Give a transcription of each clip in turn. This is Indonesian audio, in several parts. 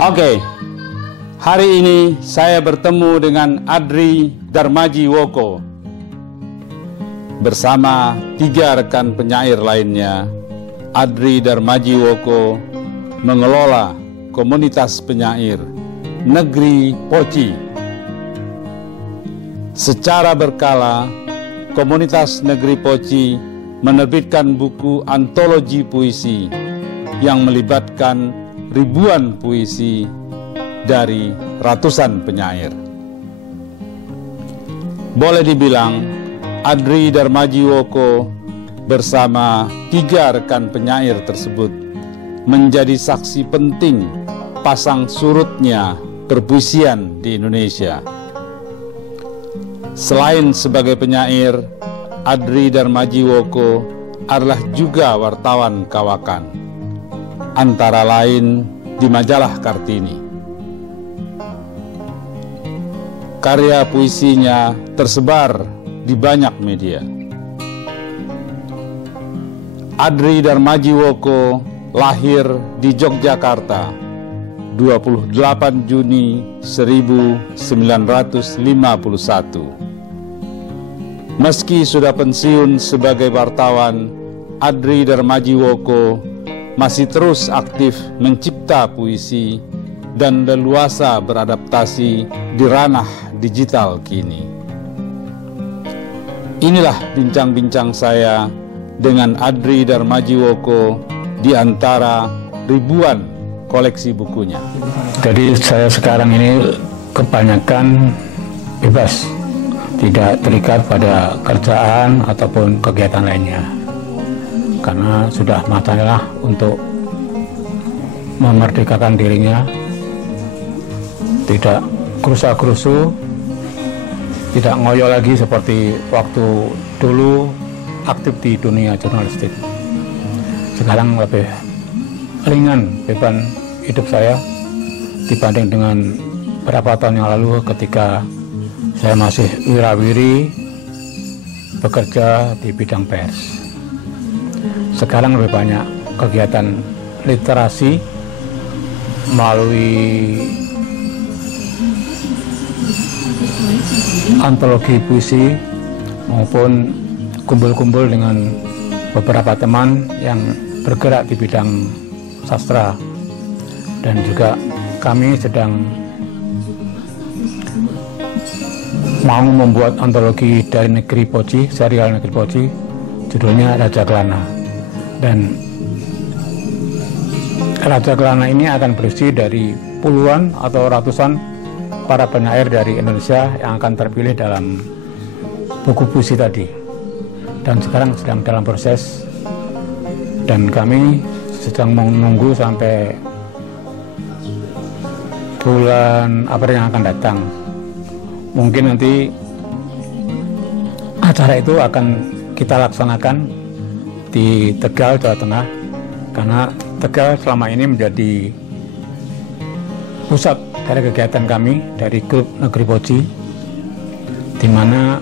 Oke, hari ini saya bertemu dengan Adri Darmajiwoko bersama 3 rekan penyair lainnya. Adri Darmajiwoko mengelola komunitas penyair Negeri Poci. Secara berkala, komunitas Negeri Poci menerbitkan buku antologi puisi yang melibatkan ribuan puisi dari ratusan penyair. Boleh dibilang, Adri Darmajiwoko bersama 3 rekan penyair tersebut menjadi saksi penting pasang surutnya perpuisian di Indonesia. Selain sebagai penyair, Adri Darmajiwoko adalah juga wartawan kawakan, antara lain di majalah Kartini. Karya puisinya tersebar di banyak media. Adri Darmajiwoko lahir di Yogyakarta 28 Juni 1951. Meski sudah pensiun sebagai wartawan, Adri Darmajiwoko masih terus aktif mencipta puisi dan leluasa beradaptasi di ranah digital kini. Inilah bincang-bincang saya dengan Adri Darmajiwoko di antara ribuan koleksi bukunya. Jadi saya sekarang ini kebanyakan bebas, tidak terikat pada kerjaan ataupun kegiatan lainnya, karena sudah matanya untuk memerdekakan dirinya, tidak kerusa-kerusu, tidak ngoyo lagi seperti waktu dulu aktif di dunia jurnalistik. Sekarang lebih ringan beban hidup saya dibanding dengan beberapa tahun yang lalu ketika saya masih wirawiri bekerja di bidang pers. Sekarang lebih banyak kegiatan literasi melalui antologi puisi maupun kumpul-kumpul dengan beberapa teman yang bergerak di bidang sastra, dan juga kami sedang mau membuat antologi dari Negeri Poci, serial Negeri Poci, judulnya Raja Kelana. Dan Raja Kelana ini akan berisi dari puluhan atau ratusan para penyair dari Indonesia yang akan terpilih dalam buku puisi tadi. Dan sekarang sedang dalam proses, dan kami sedang menunggu sampai bulan April yang akan datang. Mungkin nanti acara itu akan kita laksanakan di Tegal, Jawa Tengah, karena Tegal selama ini menjadi pusat dari kegiatan kami dari grup Negeri Poci, di mana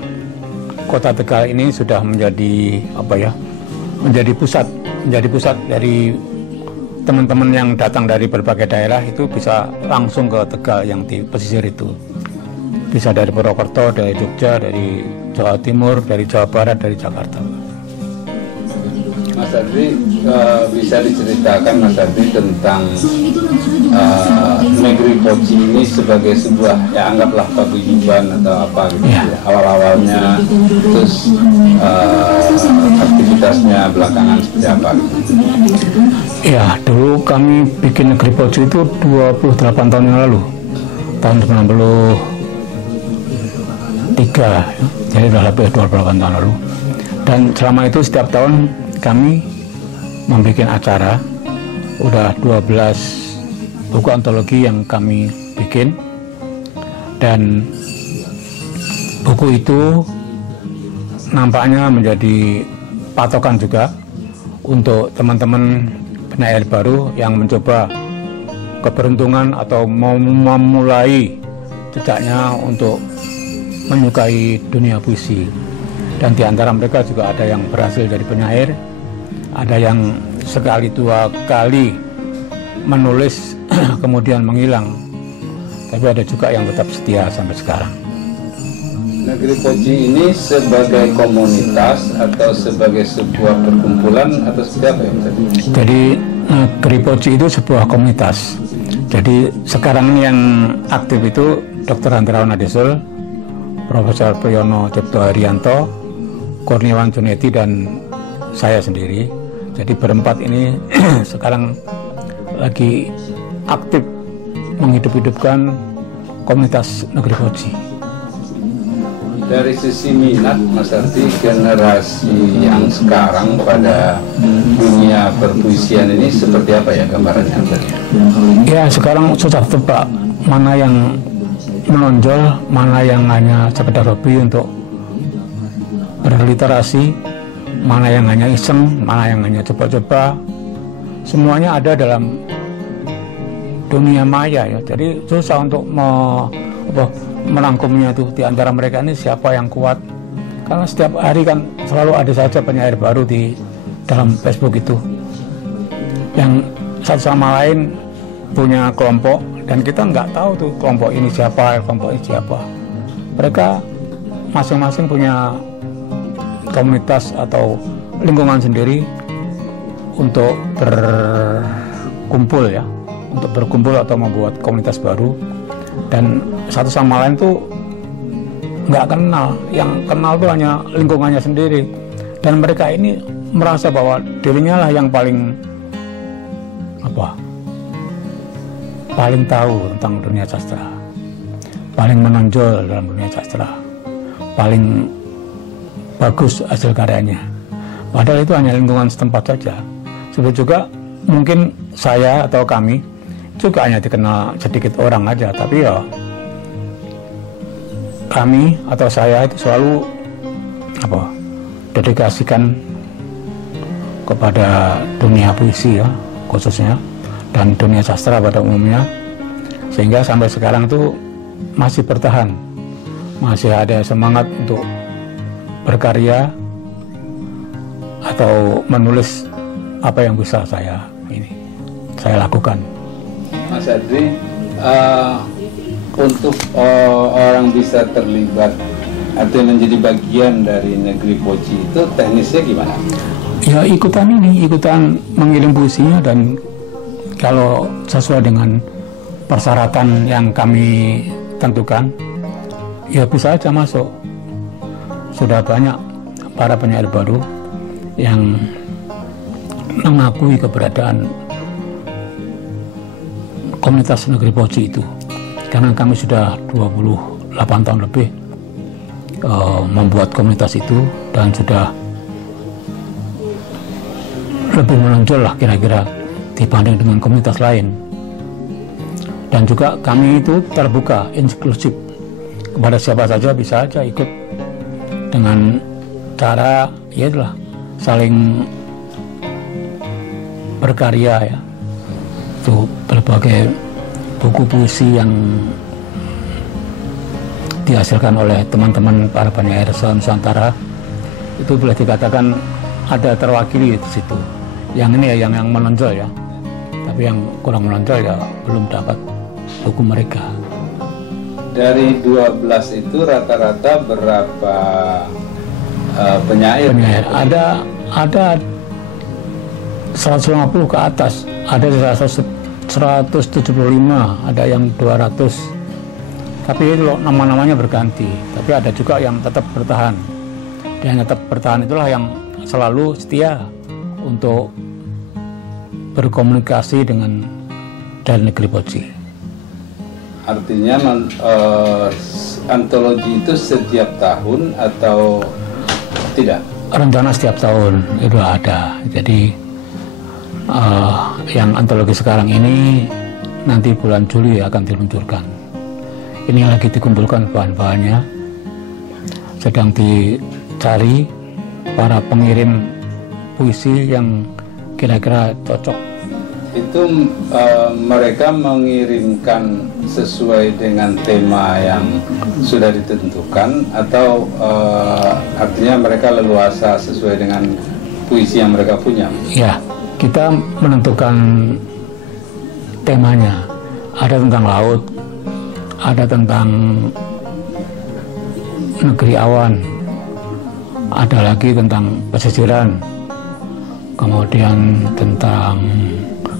kota Tegal ini sudah menjadi menjadi pusat dari teman-teman yang datang dari berbagai daerah. Itu bisa langsung ke Tegal yang di pesisir itu, bisa dari Purwokerto, dari Jogja, dari Jawa Timur, dari Jawa Barat, dari Jakarta. Mas Adri, bisa diceritakan Mas Adri tentang Negeri Poci ini sebagai sebuah, ya anggaplah paguyuban atau apa gitu ya. Awal-awalnya, terus aktivitasnya belakangan seperti apa gitu. Ya, dulu kami bikin Negeri Poci itu 28 tahun yang lalu, tahun 93, jadi sudah lebih 28 tahun lalu. Dan selama itu setiap tahun kami membuat acara, udah 12 buku antologi yang kami bikin, dan buku itu nampaknya menjadi patokan juga untuk teman-teman penyair baru yang mencoba keberuntungan atau mau memulai jejaknya untuk menyukai dunia puisi. Dan di antara mereka juga ada yang berhasil jadi penyair, ada yang sekali 2 kali menulis kemudian menghilang, tapi ada juga yang tetap setia sampai sekarang. Negeri Poci ini sebagai komunitas atau sebagai sebuah perkumpulan atau seperti apa ya? Jadi Negeri Poci itu sebuah komunitas. Jadi sekarang yang aktif itu Dr. Handrawan Adesul, Profesor Priyono Cipto Haryanto, Kurniawan Junedi, dan saya sendiri. Jadi berempat ini sekarang lagi aktif menghidup-hidupkan komunitas Negeri Poci. Dari sisi minat Mas Arti, generasi yang sekarang pada dunia perpuisian ini seperti apa ya gambarannya? Ya, sekarang susah tebak mana yang menonjol, mana yang hanya sekedar hobi untuk berliterasi, mana yang hanya iseng, mana yang hanya coba-coba. Semuanya ada dalam dunia maya ya. Jadi susah untuk merangkumnya tuh di antara mereka ini siapa yang kuat, karena setiap hari kan selalu ada saja penyair baru di dalam Facebook itu yang satu sama lain punya kelompok, dan kita nggak tahu tuh kelompok ini siapa, kelompok ini siapa. Mereka masing-masing punya komunitas atau lingkungan sendiri untuk berkumpul ya, untuk berkumpul atau membuat komunitas baru. Dan satu sama lain tuh nggak kenal, yang kenal tuh hanya lingkungannya sendiri, dan mereka ini merasa bahwa dirinya lah yang paling paling tahu tentang dunia sastra, paling menonjol dalam dunia sastra, paling bagus hasil karyanya, padahal itu hanya lingkungan setempat saja. Sebab juga mungkin saya atau kami juga hanya dikenal sedikit orang aja, tapi ya kami atau saya itu selalu dedikasikan kepada dunia puisi ya khususnya, dan dunia sastra pada umumnya, sehingga sampai sekarang itu masih bertahan, masih ada semangat untuk berkarya atau menulis apa yang bisa saya lakukan. Mas Adri, untuk orang bisa terlibat atau menjadi bagian dari Negeri Poci itu teknisnya gimana? Ya ikutan mengirim puisinya, dan kalau sesuai dengan persyaratan yang kami tentukan, ya bisa aja masuk. Sudah banyak para penyair baru yang mengakui keberadaan komunitas Negeri Poci itu, karena kami sudah 28 tahun lebih membuat komunitas itu, dan sudah lebih menonjol lah kira-kira dibanding dengan komunitas lain. Dan juga kami itu terbuka, inklusif, kepada siapa saja bisa aja ikut, dengan cara ya itulah saling berkarya ya. Itu berbagai buku puisi yang dihasilkan oleh teman-teman para penyair Nusantara itu boleh dikatakan ada terwakili di situ. Yang ini ya yang menonjol ya, tapi yang kurang menonjol ya belum dapat buku mereka. Dari 12 itu rata-rata berapa penyair? Ada 150 ke atas, ada 175, ada yang 200. Tapi itu nama-namanya berganti. Tapi ada juga yang tetap bertahan. Dan yang tetap bertahan itulah yang selalu setia untuk berkomunikasi dengan dari Negeri Poci. Artinya antologi itu setiap tahun atau tidak? Rencana setiap tahun itu ada. Jadi yang antologi sekarang ini nanti bulan Juli akan diluncurkan. Ini lagi dikumpulkan bahan-bahannya, sedang dicari para pengirim puisi yang kira-kira cocok. Itu mereka mengirimkan sesuai dengan tema yang sudah ditentukan, atau artinya mereka leluasa sesuai dengan puisi yang mereka punya? Ya, kita menentukan temanya. Ada tentang laut, ada tentang negeri awan, ada lagi tentang pesisiran, kemudian tentang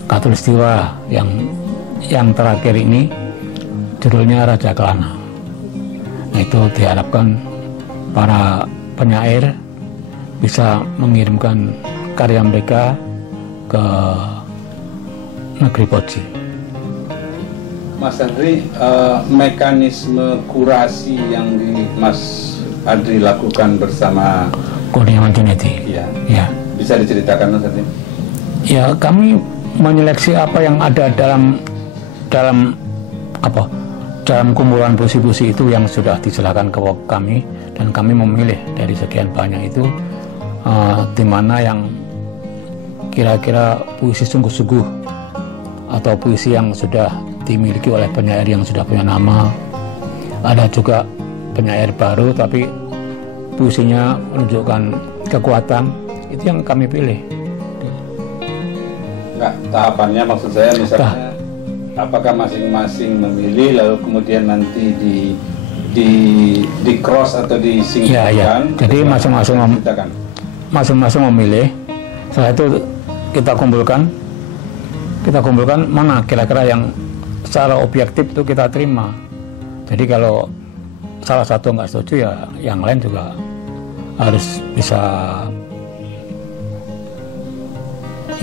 Katulistiwa yang terakhir ini judulnya Raja Kelana. Nah, itu diharapkan para penyair bisa mengirimkan karya mereka ke negeri Poci. Mas Adri, mekanisme kurasi yang Mas Adri lakukan bersama Kurniawan Junedi. Ya. Bisa diceritakan Mas Adri? Ya, kami menyeleksi apa yang ada dalam kumpulan puisi-puisi itu yang sudah diserahkan ke kami, dan kami memilih dari sekian banyak itu di mana yang kira-kira puisi sungguh-sungguh atau puisi yang sudah dimiliki oleh penyair yang sudah punya nama. Ada juga penyair baru tapi puisinya menunjukkan kekuatan, itu yang kami pilih. Enggak, tahapannya maksud saya misalnya apakah masing-masing memilih lalu kemudian nanti di cross atau disingkirkan? Ya. Jadi masing-masing memilih. Setelah itu kita kumpulkan mana kira-kira yang secara objektif itu kita terima. Jadi kalau salah satu nggak setuju, ya yang lain juga harus bisa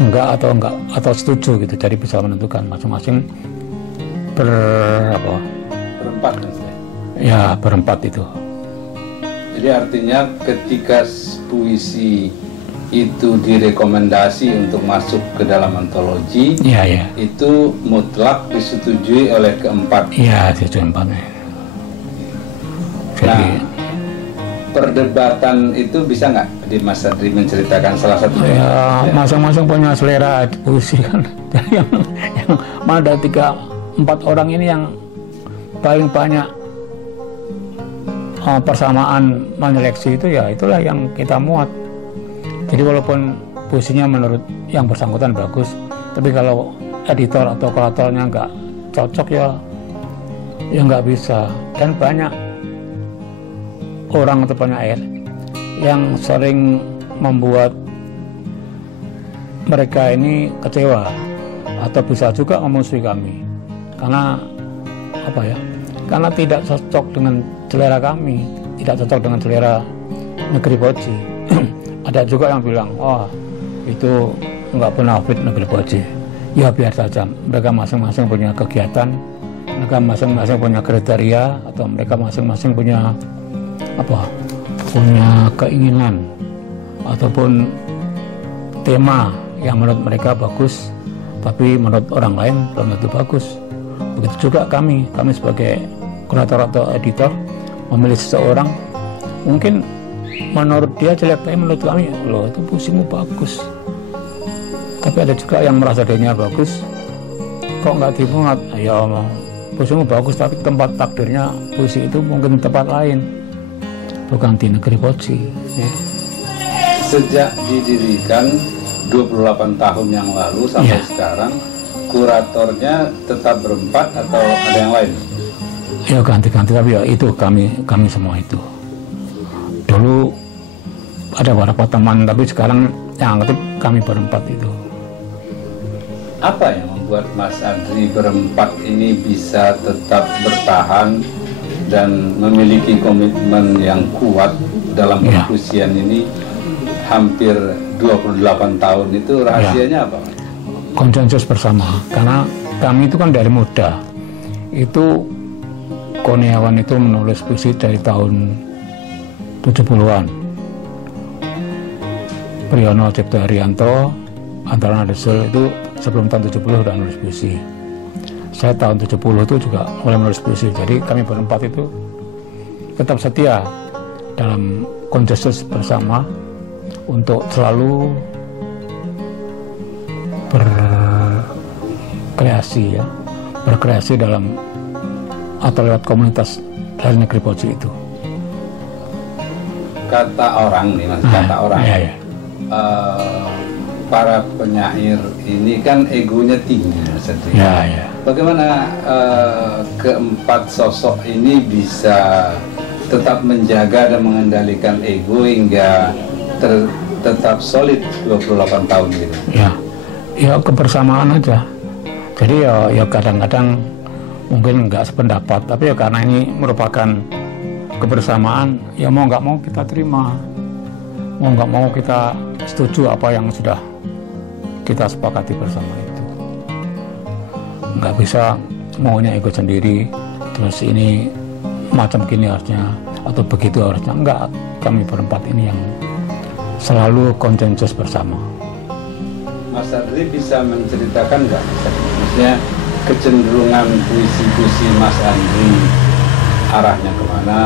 enggak atau setuju gitu. Jadi bisa menentukan masing-masing berempat ya, berempat itu. Jadi artinya ketika puisi itu direkomendasi untuk masuk ke dalam antologi, ya. Itu mutlak disetujui oleh keempat. Iya, disetujui empat. Jadi perdebatan itu bisa nggak di Mas Adri menceritakan salah satu? Ya, masing-masing punya selera puisi kan. Jadi yang ada 3-4 orang ini yang paling banyak persamaan menyeleksi itu, ya itulah yang kita muat. Jadi walaupun puisinya menurut yang bersangkutan bagus, tapi kalau editor atau kuratornya nggak cocok, ya nggak bisa. Dan banyak orang atau penyair yang sering membuat mereka ini kecewa atau bisa juga memusuhi kami karena karena tidak cocok dengan selera kami, tidak cocok dengan selera negeri Poci. Ada juga yang bilang, itu nggak benefit negeri Poci. Ya biar saja, mereka masing-masing punya kegiatan, mereka masing-masing punya kriteria, atau mereka masing-masing punya punya keinginan ataupun tema yang menurut mereka bagus, tapi menurut orang lain belum tentu bagus. Begitu juga kami sebagai kurator atau editor memilih seseorang, mungkin menurut dia jelek, tapi menurut kami, loh itu puisimu bagus. Tapi ada juga yang merasa dirinya bagus, kok nggak dimuat? Ya puisimu bagus, tapi tempat takdirnya puisi itu mungkin tempat lain, bukan di negeri Poci. Ya. Sejak didirikan 28 tahun yang lalu sampai sekarang, kuratornya tetap berempat atau ada yang lain? Ya ganti-ganti, tapi ya itu kami semua itu. Dulu ada beberapa teman, tapi sekarang yang aktif kami berempat itu. Apa yang membuat Mas Adri berempat ini bisa tetap bertahan dan memiliki komitmen yang kuat dalam perpuisian ini hampir 28 tahun itu, rahasianya apa? Konsensus bersama, karena kami itu kan dari muda. Itu Kurniawan itu menulis puisi dari tahun 70-an. Priyono Cipta Haryanto, Antaran Adesul itu sebelum tahun 70 sudah nulis puisi. Saya tahun 70 itu juga mulai menulis puisi. Jadi kami berempat itu tetap setia dalam konsensus bersama untuk selalu berkreasi dalam atau lewat komunitas dari negeri Poci itu. Kata orang nih Mas, kata orang. para penyair ini kan egonya tinggi, Mas Adri. Ya. Bagaimana keempat sosok ini bisa tetap menjaga dan mengendalikan ego hingga tetap solid 28 tahun gitu? Ya kebersamaan aja. Jadi ya kadang-kadang mungkin nggak sependapat, tapi ya karena ini merupakan kebersamaan, ya mau nggak mau kita terima, mau nggak mau kita setuju apa yang sudah kita sepakati bersama itu. Nggak bisa maunya ego sendiri, terus ini macam gini harusnya atau begitu harusnya. Enggak, kami berempat ini yang selalu konsensus bersama. Mas Adri bisa menceritakan nggak, maksudnya kecenderungan puisi-puisi Mas Adri arahnya kemana,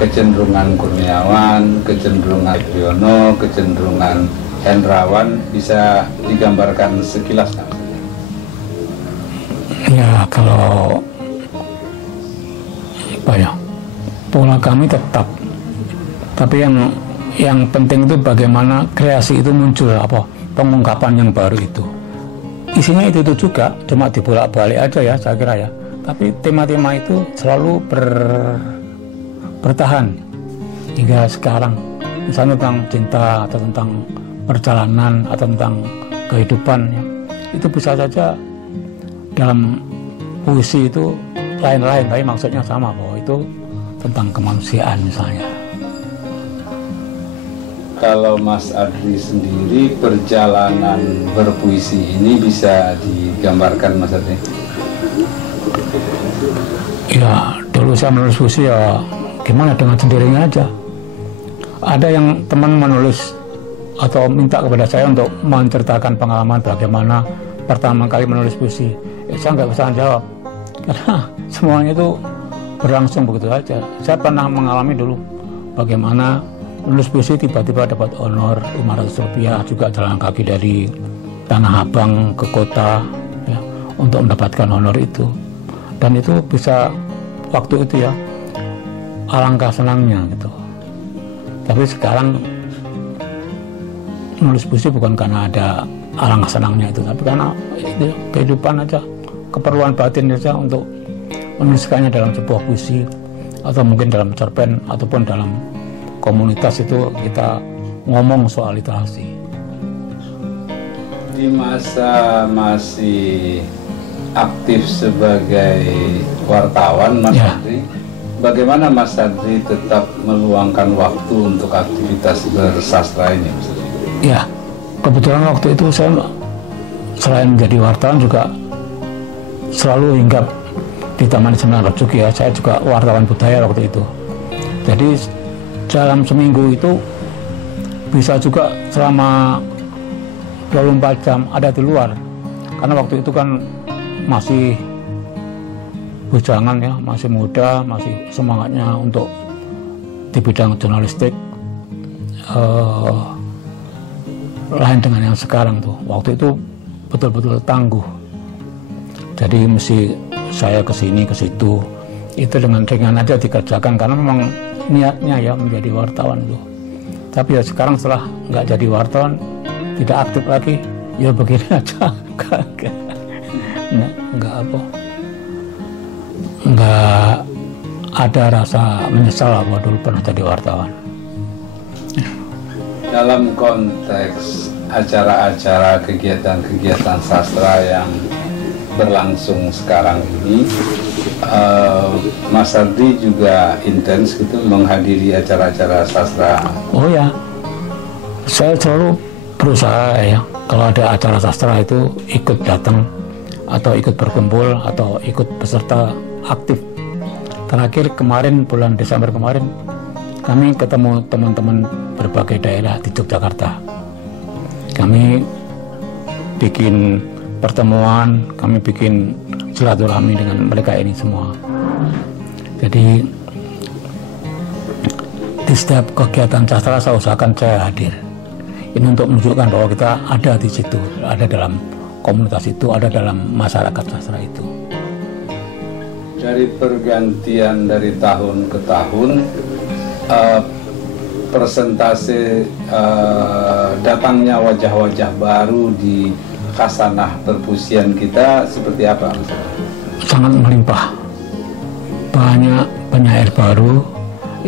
kecenderungan Kurniawan, kecenderungan Triono, kecenderungan Hendrawan, bisa digambarkan sekilas nggak? Ya kalau apa ya, pola kami tetap, tapi yang penting itu bagaimana kreasi itu muncul, apa pengungkapan yang baru itu. Isinya itu juga, cuma dibolak-balik aja ya saya kira ya. Tapi tema-tema itu selalu bertahan hingga sekarang. Misalnya tentang cinta atau tentang perjalanan atau tentang kehidupan ya. Itu bisa saja dalam puisi itu lain-lain, tapi maksudnya sama, bahwa itu tentang kemanusiaan misalnya. Kalau Mas Adri sendiri perjalanan berpuisi ini bisa digambarkan, Mas Adri? Ya dulu saya menulis puisi ya gimana, dengan sendirinya aja. Ada yang teman menulis atau minta kepada saya untuk menceritakan pengalaman bagaimana pertama kali menulis puisi. Saya nggak bisa jawab karena semuanya itu berlangsung begitu aja. Saya pernah mengalami dulu bagaimana menulis puisi tiba-tiba dapat honor 500 rupiah juga jalan kaki dari Tanah Abang ke kota ya, untuk mendapatkan honor itu. Dan itu bisa waktu itu ya alangkah senangnya gitu. Tapi sekarang menulis puisi bukan karena ada alangkah senangnya itu, tapi karena itu kehidupan aja, keperluan batin saja untuk menuliskannya dalam sebuah puisi atau mungkin dalam cerpen ataupun dalam komunitas itu kita ngomong soal literasi. Di masa masih aktif sebagai wartawan, Mas Adri, bagaimana Mas Adri tetap meluangkan waktu untuk aktivitas bersastra ini, Mas Adri? Ya, kebetulan waktu itu saya selain menjadi wartawan juga selalu hinggap di Taman Ismail Marzuki ya. Saya juga wartawan budaya waktu itu. Jadi dalam seminggu itu bisa juga selama 24 jam ada di luar. Karena waktu itu kan masih bujangan ya, masih muda, masih semangatnya untuk di bidang jurnalistik. Lain dengan yang sekarang tuh. Waktu itu betul-betul tangguh. Jadi mesti saya ke sini ke situ. Itu dengan ringan aja dikerjakan karena memang niatnya ya menjadi wartawan itu. Tapi ya sekarang setelah nggak jadi wartawan, tidak aktif lagi, ya begini aja. Nggak ada rasa menyesal bahwa dulu pernah jadi wartawan. Dalam konteks acara-acara kegiatan-kegiatan sastra yang berlangsung sekarang ini, Mas Adri juga intens gitu menghadiri acara-acara sastra. Oh ya, saya selalu berusaha ya, kalau ada acara sastra itu ikut datang atau ikut berkumpul atau ikut peserta aktif. Terakhir kemarin bulan Desember kemarin kami ketemu teman-teman berbagai daerah di Yogyakarta. Kami bikin pertemuan, kami bikin silaturahmi dengan mereka ini semua. Jadi di setiap kegiatan sastra saya usahakan saya hadir. Ini untuk menunjukkan bahwa kita ada di situ, ada dalam komunitas itu, ada dalam masyarakat sastra itu. Dari pergantian dari tahun ke tahun, persentase datangnya wajah-wajah baru di khasanah perpusian kita seperti apa? Sangat melimpah. Banyak penyair baru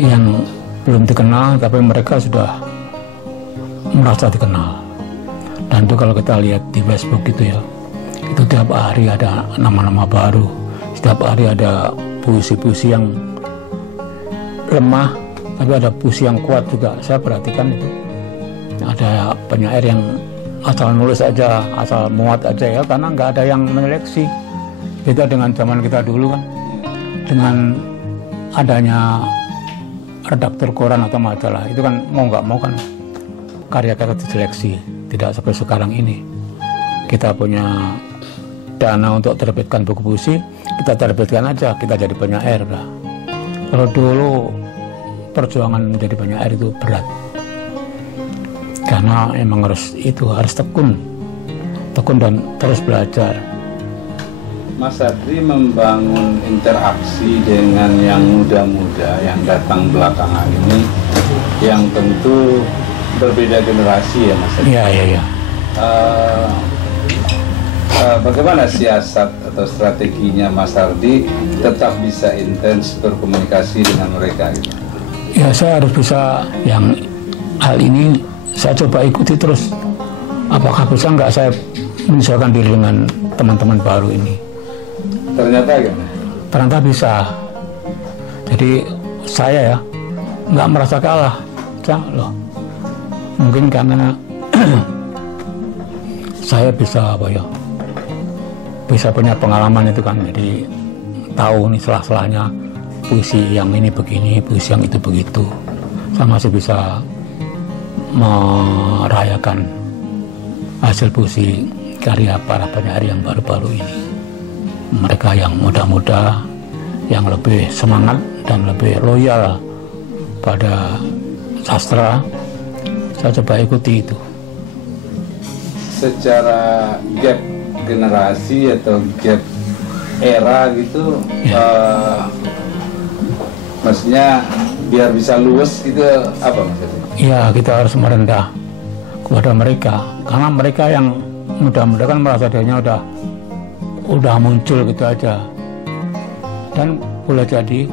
yang belum dikenal tapi mereka sudah merasa dikenal. Dan itu kalau kita lihat di Facebook gitu ya, itu tiap hari ada nama-nama baru, setiap hari ada puisi-puisi yang lemah tapi ada puisi yang kuat juga. Saya perhatikan itu ada penyair yang asal nulis aja, asal muat aja ya, karena nggak ada yang menyeleksi. Beda dengan zaman kita dulu kan, dengan adanya redaktur koran atau majalah itu kan mau nggak mau kan karya kita diseleksi. Tidak seperti sekarang ini kita punya dana untuk terbitkan buku puisi, kita terbitkan aja, kita jadi penyair lah. Kalau dulu perjuangan menjadi penyair itu berat, karena emang harus tekun dan terus belajar. Mas Adri membangun interaksi dengan yang muda-muda yang datang belakangan ini, yang tentu berbeda generasi ya Mas Adri. Iya. Bagaimana siasat atau strateginya Mas Ardi tetap bisa intens berkomunikasi dengan mereka gitu? Ya, saya harus bisa, yang hal ini saya coba ikuti terus. Apakah bisa nggak saya menyesuaikan diri dengan teman-teman baru ini? Ternyata gimana? Ternyata bisa. Jadi saya ya nggak merasa kalah. Loh, mungkin karena saya bisa bisa punya pengalaman itu kan, jadi tahu nih selah-selahnya puisi yang ini begini, puisi yang itu begitu. Saya masih bisa merayakan hasil puisi karya para penyair yang baru-baru ini. Mereka yang muda-muda, yang lebih semangat dan lebih loyal pada sastra, saya coba ikuti itu. Secara gap generasi atau gap era gitu, maksudnya biar bisa luwes gitu apa maksudnya? Ya, kita harus merendah kepada mereka, karena mereka yang muda-muda kan merasa dirinya udah muncul gitu aja, dan boleh jadi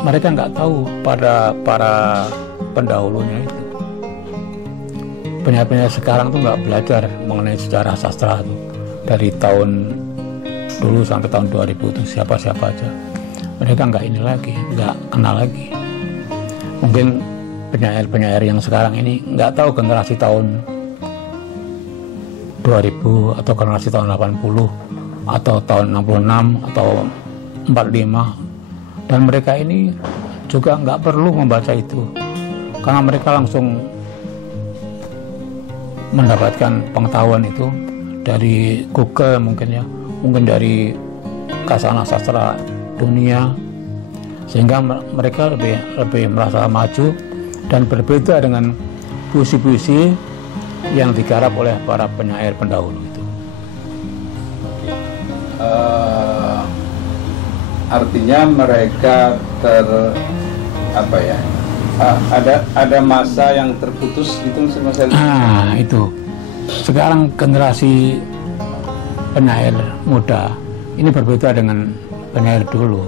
mereka nggak tahu pada para pendahulunya itu. Penyair-penyair sekarang tuh nggak belajar mengenai sejarah sastra tuh. Dari tahun dulu sampai tahun 2000 itu siapa-siapa aja. Mereka nggak ini lagi, nggak kenal lagi. Mungkin penyair-penyair yang sekarang ini nggak tahu generasi tahun 2000 atau generasi tahun 80 atau tahun 66 atau 45. Dan mereka ini juga nggak perlu membaca itu, karena mereka langsung mendapatkan pengetahuan itu dari Google mungkin dari khasanah sastra dunia, sehingga mereka lebih merasa maju dan berbeda dengan puisi-puisi yang digarap oleh para penyair pendahulu itu. Artinya mereka ada masa yang terputus gitu Mas Adri? Itu. Sekarang generasi penyair muda ini berbeda dengan penyair dulu.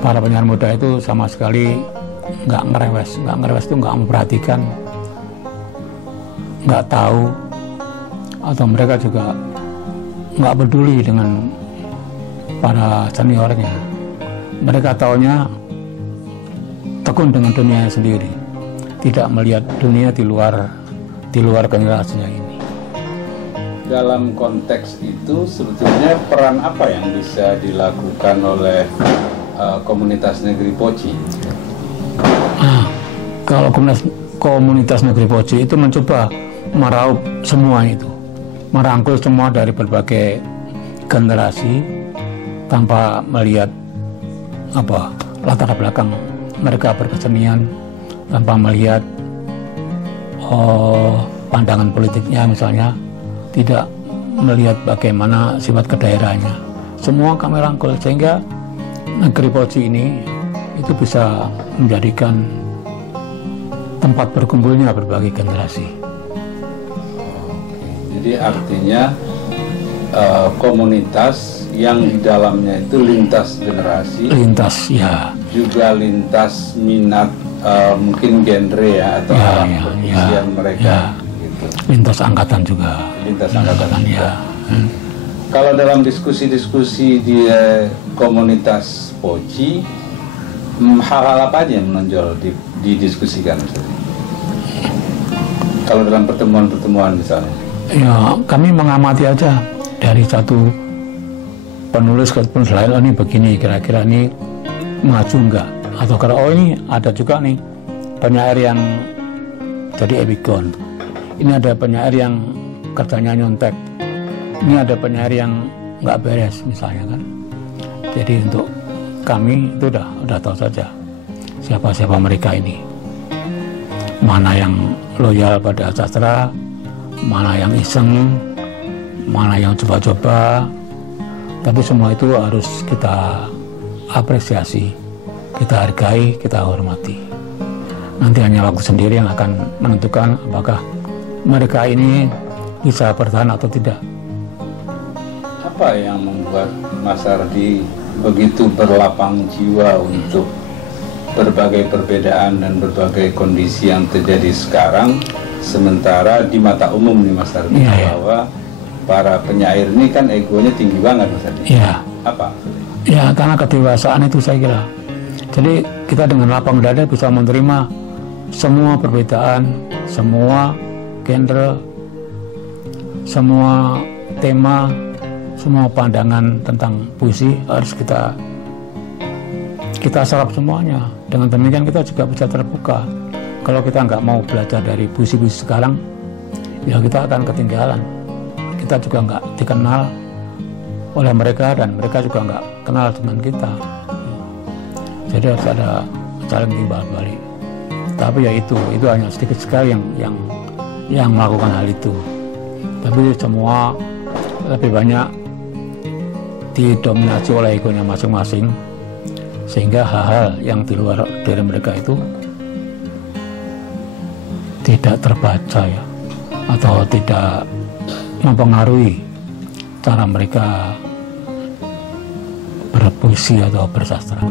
Para penyair muda itu sama sekali nggak ngerewes itu nggak memperhatikan, nggak tahu, atau mereka juga nggak peduli dengan para seniornya. Mereka taunya tekun dengan dunia sendiri, tidak melihat dunia di luar generasinya ini. Dalam konteks itu sebetulnya peran apa yang bisa dilakukan oleh komunitas Negeri Poci? Kalau komunitas Negeri Poci itu mencoba meraup semua itu, merangkul semua dari berbagai generasi tanpa melihat latar belakang mereka berkesenian, tanpa melihat pandangan politiknya misalnya, tidak melihat bagaimana sifat kedaerahannya. Semua kami rangkul sehingga Negeri Poci ini itu bisa menjadikan tempat berkumpulnya berbagai generasi. Jadi artinya komunitas yang di dalamnya itu lintas generasi, Lintas ya, juga lintas minat, mungkin genre ya atau arah perkusian mereka, gitu. lintas angkatan juga. Lintas angkatan ya. Kalau dalam diskusi-diskusi di komunitas Poci, hal-hal apa aja yang menonjol didiskusikan misalnya? Kalau dalam pertemuan-pertemuan misalnya? Ya, kami mengamati aja dari satu penulis ke penulis lain, oh ini begini, kira-kira ini maju enggak? Atau kalau oh ini ada juga nih penyair yang jadi epigon, ini ada penyair yang kerjanya nyontek, ini ada penyair yang nggak beres misalnya kan. Jadi untuk kami itu udah tahu saja siapa-siapa mereka ini, mana yang loyal pada sastra, mana yang iseng, mana yang coba-coba. Tapi semua itu harus kita apresiasi, kita hargai, kita hormati. Nanti hanya waktu sendiri yang akan menentukan apakah mereka ini bisa bertahan atau tidak. Apa yang membuat Mas Ardi begitu berlapang jiwa untuk berbagai perbedaan dan berbagai kondisi yang terjadi sekarang, sementara di mata umum nih Mas Ardi, bahwa para penyair ini kan egonya tinggi banget Mas Ardi. Iya. Apa? Ya karena kedewasaan itu saya kira. Jadi kita dengan lapang dada bisa menerima semua perbedaan, semua genre, semua tema, semua pandangan tentang puisi harus kita serap semuanya. Dengan demikian kita juga bisa terbuka. Kalau kita nggak mau belajar dari puisi-puisi sekarang, ya kita akan ketinggalan. Kita juga nggak dikenal oleh mereka dan mereka juga nggak kenal dengan kita. Jadi harus ada saling timbal balik. Tapi ya itu hanya sedikit sekali yang melakukan hal itu. Tapi semua lebih banyak didominasi oleh egonya masing-masing, sehingga hal-hal yang di luar dari mereka itu tidak terbaca ya, atau tidak mempengaruhi cara mereka berpuisi atau bersastra.